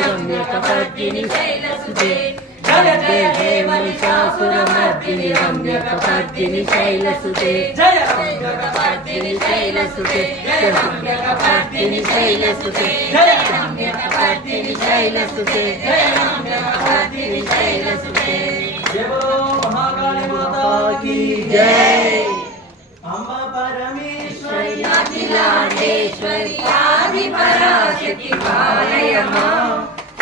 रम्यकपर्दिनि शैलसुते जय जय हे महिषासुरमर्दिनि रम्यकपर्दिनि शैलसुते जय रम्यकपर्दिनि शैलसुते जय रम्यकपर्दिनि शैलसुते जय रम्यकपर्दिनि शैलसुते जय रम्यकपर्दिनि शैलसुते जय बोलो महाकाली माता की जय। अम्बा परमेश्वरी अखिलांडेश्वरी आदिपराशक्ति पालय मां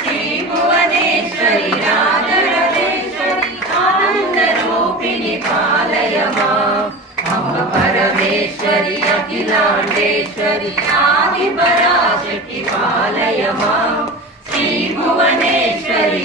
श्री भुवनेश्वरी राजराजेश्वरी आनंदरूपिणी पालय मां। अम्बा परमेश्वरी अखिलांडेश्वरी आदिपराशक्ति पालय मां श्री भुवनेश्वरी